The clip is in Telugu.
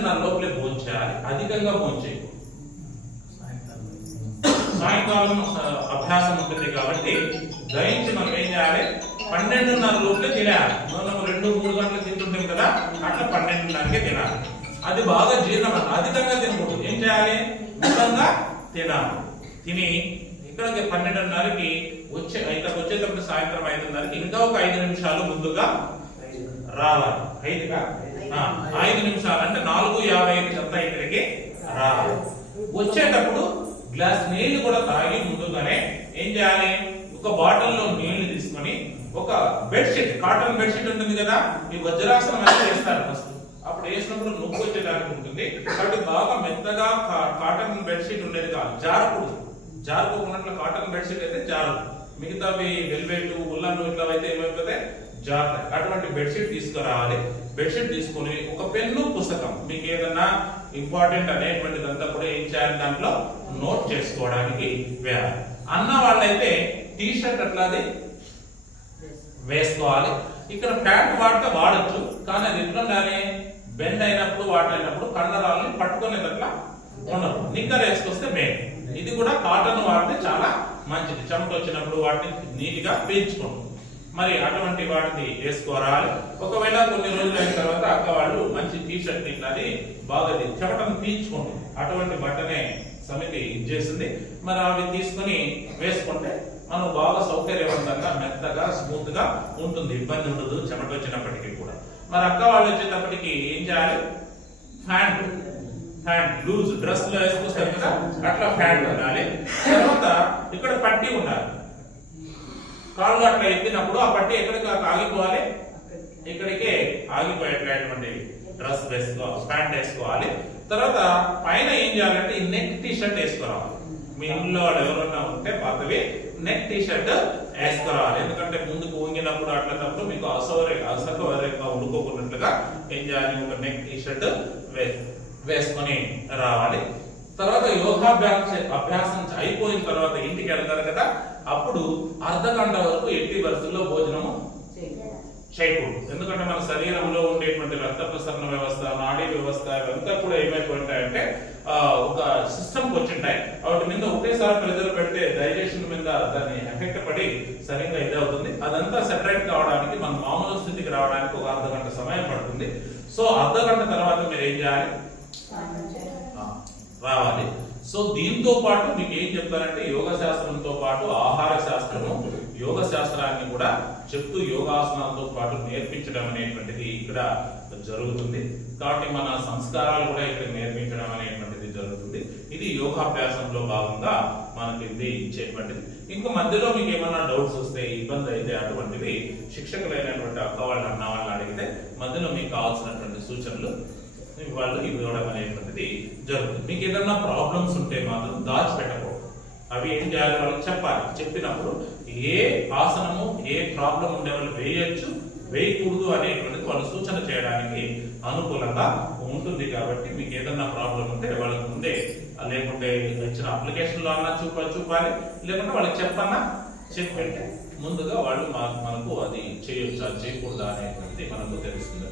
12:30 లోపలే భోజనం చేయాలి. అధికంగా భోజనం చేయకూడదు. సాయంకాలం అభ్యాసం ఉంటుంది కాబట్టి దయించి మనం ఏం చేయాలి, 12:30 లోపలే తినాలి. మనం 2-3 గంటలు తింటుంటాం కదా, అట్లా 12:30కే తినాలి. అది బాగా జీర్ణం. అధికంగా తినకూడదు. ఏం చేయాలి, మితంగా తినాలి. తిని ఇక్కడికి 12:30కి వచ్చేటప్పుడు సాయంత్రం 5:30కి ఇంకా ఒక 5 నిమిషాలు ముందుగా రావాలి. 5 నిమిషాలు అంటే 4:55 అంతా ఇక్కడికి రావాలి. వచ్చేటప్పుడు గ్లాస్ నీళ్లు కూడా తాగి ముందుగానే ఏం చేయాలి, ఒక బాటిల్లో నీళ్లు తీసుకొని ఒక బెడ్షీట్, కాటన్ బెడ్షీట్ ఉంటుంది కదా, ఈ వజ్రాసనం అయితే వేస్తారు ఫస్ట్. అప్పుడు వేసినప్పుడు నొప్పి వచ్చేదానికి ఉంటుంది కాబట్టి బాగా మెత్తగా కాటన్ బెడ్షీట్ ఉండేది కాదు, జారుకోకుండా కాటన్ బెడ్షీట్ అయితే జారు. మిగతావి వెల్వెట్, ఉల్లన్ ఇట్లా అయితే ఏమైపోతే జారుతాయి. అటువంటి బెడ్షీట్ తీసుకురావాలి. బెడ్షీట్ తీసుకుని ఒక పెన్ను, పుస్తకం, మీకు ఏదన్నా ఇంపార్టెంట్ అనేటువంటిదంతా కూడా ఏం చేయాలి, దాంట్లో నోట్ చేసుకోవడానికి వేయాలి. అన్న వాళ్ళైతే టీ షర్ట్ అట్లాది వేసుకోవాలి. ఇక్కడ ప్యాంట్ వాడితే వాడచ్చు, కానీ అది ఎట్లా ఉండాలి, బెండ్ అయినప్పుడు వాడినప్పుడు కండరాలని పట్టుకునేటట్లా ఉండదు. నిక్కర్ వేసుకొస్తే మేలు. ఇది కూడా కాటన్ వాడితే చాలా మంచిది. చెమట వచ్చినప్పుడు వాటిని నీట్గా పీల్చుకుంటుంది. మరి అటువంటి వాటిని వేసుకోరాలి. ఒకవేళ కొన్ని రోజులు అయిన తర్వాత అక్క వాళ్ళు మంచి టీ షర్ట్ ఇట్లాది బాగా చెమటను పీల్చుకుంటుంది. అటువంటి బట్టనే సమితి ఇచ్చేసింది. మరి అవి తీసుకుని వేసుకుంటే మనం బాగా సౌకర్యవంతంగా, మెత్తగా, స్మూత్ గా ఉంటుంది. ఇబ్బంది ఉండదు చెమట వచ్చినప్పటికీ కూడా. మరి అక్క వాళ్ళు వచ్చేటప్పటికి ఏం చేయాలి, ప్యాంట్ లూజ్ డ్రెస్ లో వేసుకొస్తారు కదా, అట్లా ప్యాంట్ ఉండాలి. తర్వాత ఇక్కడ పట్టి ఉండాలి. కాళ్ళు అట్లా ఎత్తినప్పుడు ఆ పట్టి ఎక్కడికి ఆగిపోవాలి, ఇక్కడికే ఆగిపోయేటటువంటి డ్రెస్ ప్యాంట్ వేసుకోవాలి. తర్వాత పైన ఏం చేయాలంటే ఈ నెక్ టీ షర్ట్ వేసుకోవాలి. మీ ఇంట్లో వాళ్ళు ఎవరన్నా ఉంటే పాతవి నెక్ టీ షర్ట్ వేసుకోవాలి. ఎందుకంటే ముందుకు ఊగినప్పుడు అట్లప్పుడు మీకు అసౌకర్యంగా ఉండుకోకున్నట్లుగా ఏం చేయాలి, ఒక నెక్ టీ షర్ట్ వేసుకొని రావాలి. తర్వాత అభ్యాసం అయిపోయిన తర్వాత ఇంటికి వెళ్తారు కదా, అప్పుడు అర్ధగంట వరకు ఎట్టి పరిస్థితుల్లో భోజనము చేయకూడదు. ఎందుకంటే మన శరీరంలో ఉండేటువంటి రక్త ప్రసరణ వ్యవస్థ, నాడీ వ్యవస్థ ఇవంతా కూడా ఏమైపోయింటాయంటే ఒక సిస్టమ్కి వచ్చింటాయి. వాటి మీద ఒకేసారి ప్రెజర్ పెడితే డైజెషన్ మీద దాన్ని ఎఫెక్ట్ పడి సరిగ్గా ఇదవుతుంది. అదంతా సెపరేట్ కావడానికి, మన మామూలు స్థితికి రావడానికి ఒక అర్ధగంట సమయం పడుతుంది. సో అర్ధగంట తర్వాత మీరు ఏం చేయాలి, రావాలి. సో దీంతో పాటు మీకు ఏం చెప్తారంటే యోగ శాస్త్రంతో పాటు ఆహార శాస్త్రము, యోగ శాస్త్రాన్ని కూడా చెప్తూ యోగాసనాలతో పాటు నేర్పించడం అనేటువంటిది ఇక్కడ జరుగుతుంది. కాబట్టి మన సంస్కారాలు కూడా ఇక్కడ నేర్పించడం అనేటువంటిది జరుగుతుంది. ఇది యోగాభ్యాసంలో భాగంగా మనకి ఇది ఇచ్చేటువంటిది. ఇంకా మధ్యలో మీకు ఏమైనా డౌట్స్ వస్తే, ఇబ్బంది అయితే అటువంటివి శిక్షకులైనటువంటి అక్క వాళ్ళు, అన్న వాళ్ళని అడిగితే మధ్యలో మీకు కావాల్సినటువంటి సూచనలు వాళ్ళు ఇవ్వడం అనేటువంటిది జరుగుతుంది. మీకు ఏదన్నా ప్రాబ్లమ్స్ ఉంటే మాత్రం దాచిపెట్టకూడదు. అవి ఏం చేయాలి, వాళ్ళకి చెప్పాలి. చెప్పినప్పుడు ఏ ఆసనము, ఏ ప్రాబ్లం ఉండే వాళ్ళు వేయచ్చు, వేయకూడదు అనేటువంటిది వాళ్ళు సూచన చేయడానికి అనుకూలంగా ఉంటుంది. కాబట్టి మీకు ఏదన్నా ప్రాబ్లం ఉంటే వాళ్ళకి ముందే, లేకుంటే ఇచ్చిన అప్లికేషన్ లో అన్నా చూపాలి, లేకుంటే వాళ్ళకి చెప్పంటే ముందుగా వాళ్ళు మనకు అది చేయొచ్చు, అది చేయకూడదు అనేటువంటిది మనకు తెలుస్తుంది.